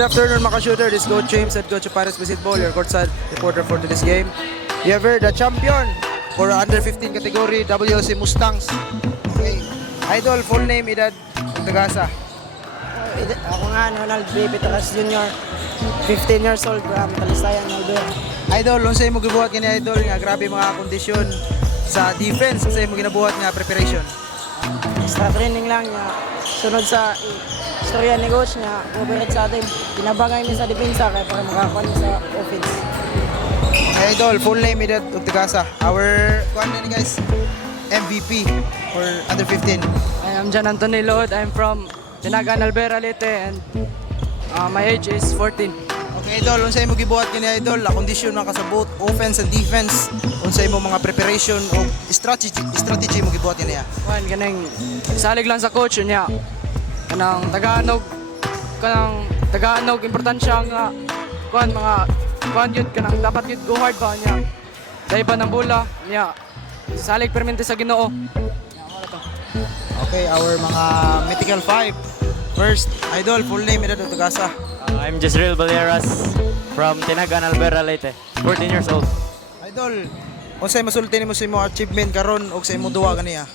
Good afternoon, mga shooter. This is Coach James at Coach Paris Basketball, your courtside reporter for today's game. You have heard the champion for under 15 category, WLC Mustangs. Okay. Idol, full name, edad, Tagasa. Ako nga, Ronald B. Pitalas Jr. 15 years old, from Talisayan, Albert. Idol, unsay mo gibuhat kini idol nga grabe mga kondisyon sa defense, unsay mo ginabuhat nga preparation? Extra training lang niya. Sunod sa istorya ni coach niya, overhead sa atin. Pinabangay niya sa depensa kaya para makakuha niya sa offense. Idol, full name, edad, Tagasa. Our, kuhan na ni guys, MVP for under 15. I'm John Anthony Lod. I'm from Tinagan, Albera, Leyte, and my age is 14. Okay, idol, unsay mo gibuhat kini idol, la kondisyon man ka sa both offense and defense. Unsay mo mga preparation o strategy mo gibuhat kini ya? Kuan kanang salig lang sa coach niya. Kanang Tagalog importansya nga kuan mga kuan yun kanang dapat yun go hard ba niya. Dahil ba ng bola niya. Salig permente sa Ginoo. Okay, our mga mythical five. First, idol, full name, edad, Tagasa. I'm Jezreel Balearas from Tinagan, Albera, Leyte. 14 years old. Idol, unsay masulti nimo sa imong achievement karon og sa imong duwa kaniya?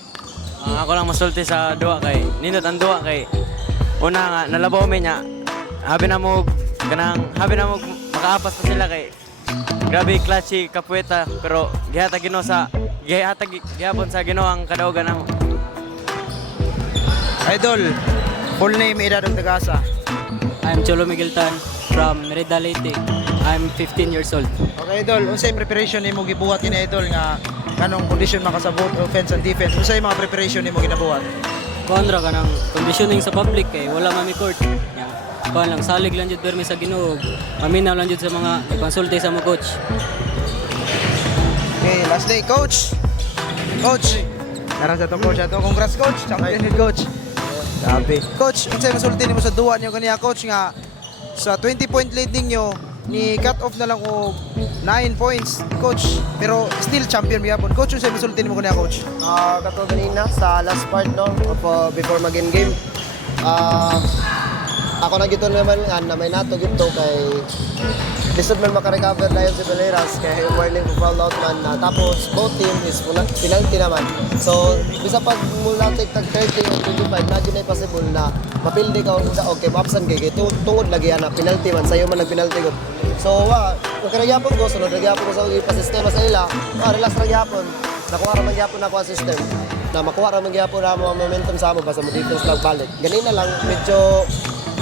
Ako lang masulti sa duwa kay nindot ang duwa kay una nga nalabaw mi niya. Habi na mo makaapas pa sila kay grabe clutchy kapueta pero gihatag gihapon sa Ginoo ang kadaugan namo. Idol, full name, edad, Tagasa. I'm Cholo Miguel Tan from Merida, Leyte. I'm 15 years old. Okay, idol, unsay preparation nimo gibuhat kini idol nga kanong kondisyon man ka sa both offense and defense? Unsay mga preparation nimo ginabuhat? Kontra ka ng conditioning sa public kay wala mami court. Yan. Kuan lang salig lang jud permi sa Ginoo. Paminaw lang jud sa mga ikonsulti sa mo coach. Okay, last day, coach. Coach. Karon sa to coach ato. Congrats coach. Champion head coach. Grabe. Coach, unsay masulti nimo sa duwa niyo kaniya coach nga sa 20-point lead ninyo ni cut off na lang og 9 points coach pero still champion gyapon. Coach, unsay masulti nimo kaniya coach? Kato ganina sa last part no before mag-end game. Ako na gito naman na may nato gito kay lisod man makarecover na yun si Balearas kay warning for foul out man tapos both team is penalty naman. So bisa pag mula take tag 30 o 25 na ginay possible na mapildi ka og kay mapsan kay tungod lagi ana penalty man sayo man nag-penalty gud. So kung kaya gyapon ko sunod gyapon ko sa ipasistema sa ila. Relax ra gyapon. Nakuha ra man gyapon ako ang system. Na makuha ra man gyapon na mo momentum sa amo basta mo defense lang balik. Ganina lang medyo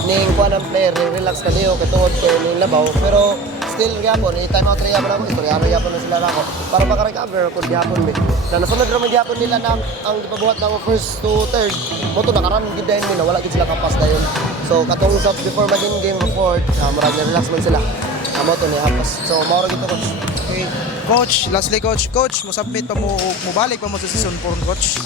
ning kuha ng player, ning relax ka niyo, katungod ko ning labaw. Pero still gyapon, i-time out rin gyapon ako, istoryano gyapon na sila ako para makarecover kung gyapon mi. Na nasunod rin gyapon nila na ang ipabuhat na first to third, mo to nakaram gid dayon mi na wala gid sila kapas dayon. So katong sa before maging game report, marag na relax man sila. Amo to ni hapas. So mao ra gid coach. Okay. Coach, lastly coach. Coach, mo submit pa mo balik pa mo sa season 4 coach.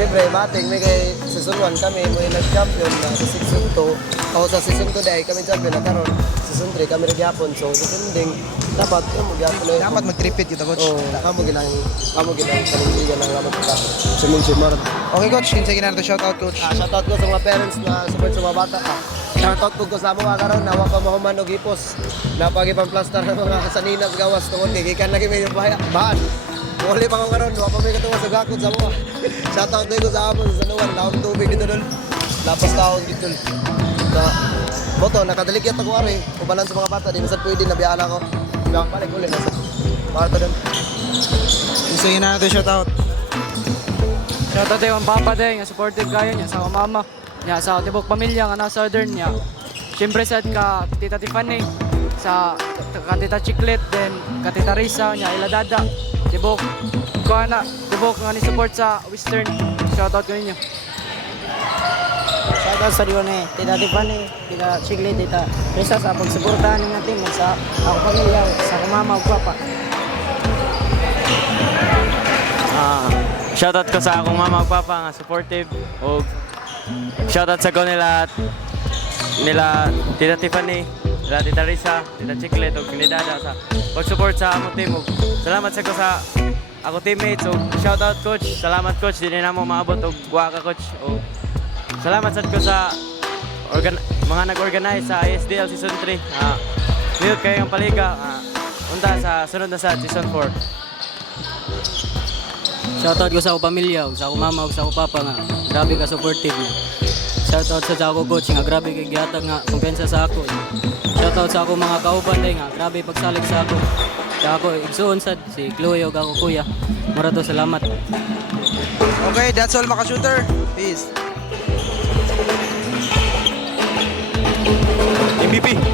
Siyempre, mating may kay season 1 kami may nag-champion na sa season 2. Ako sa season 2 dahil kami champion na karon. Season 3 kami nagyapon. So, depending, dapat yung magyapon na yun. Dapat mag-tripit kita coach. Oo, kamo gilang panindigan ng laban kita. Sumunod marat. Okay coach, kinsa ginana shout out coach. Shoutout ko sa mga parents na support sa mga bata. Shoutout ko sa mga karon na wako mahuman og hipos. Napagipang plaster ng mga saninas gawas tungod kay gikan lagi may baan. Wala pa akong karon, wala pa may katuwa sa gakod sa mga. Shoutout na ko sa amon sa Sanuan, laon tubig dito doon. Lapas taon dito. Na, boto, nakadaligyat ako ari. Kubalan sa mga bata, di masad pwede, nabiyala ko. Biyang balik ulit, nasa bata doon. Kinsa ginana shout out. Shout out ang papa day nga supportive kayo niya sa mama. Niya sa tibok pamilya nga na southern niya. Siyempre sa ka Tita Tiffany, sa ka Tita Chiclet, then ka Tita Risa niya Iladada. Tibok nga ni support sa Western. Shoutout ko ninyo. Shoutout sa Dione, Tita Tiffany, Tita Chigli, Tita Risa sa pagsuportahan ng team sa ako pamilya, sa mama ug papa. Shoutout ko sa akong mama ug papa nga supportive og shoutout sa ko nila Tita Tiffany, nila Tita Risa, Tita Chiclet ug ni Dada sa pag-support sa among team. Salamat sa ko sa ako teammates ug shoutout coach. Salamat coach, dinhi na mo maabot og wa ka coach. Salamat sad ko sa mga nag-organize sa ISDL Season 3. Nindot kayo ang paliga. Unta sa sunod na sa Season 4. Shoutout ko sa akong pamilya, ug sa akong mama, ug sa akong papa nga. Grabe ka supportive niya. Shoutout sa akong coach nga grabe kay gihatag nga kumpensa sa ako. Shoutout sa akong mga kauban day nga grabe pagsalig sa ako. Sa ako igsuon sad si Chloe ug ako kuya. Marato salamat. Okay, that's all mga shooter. Peace. MVP.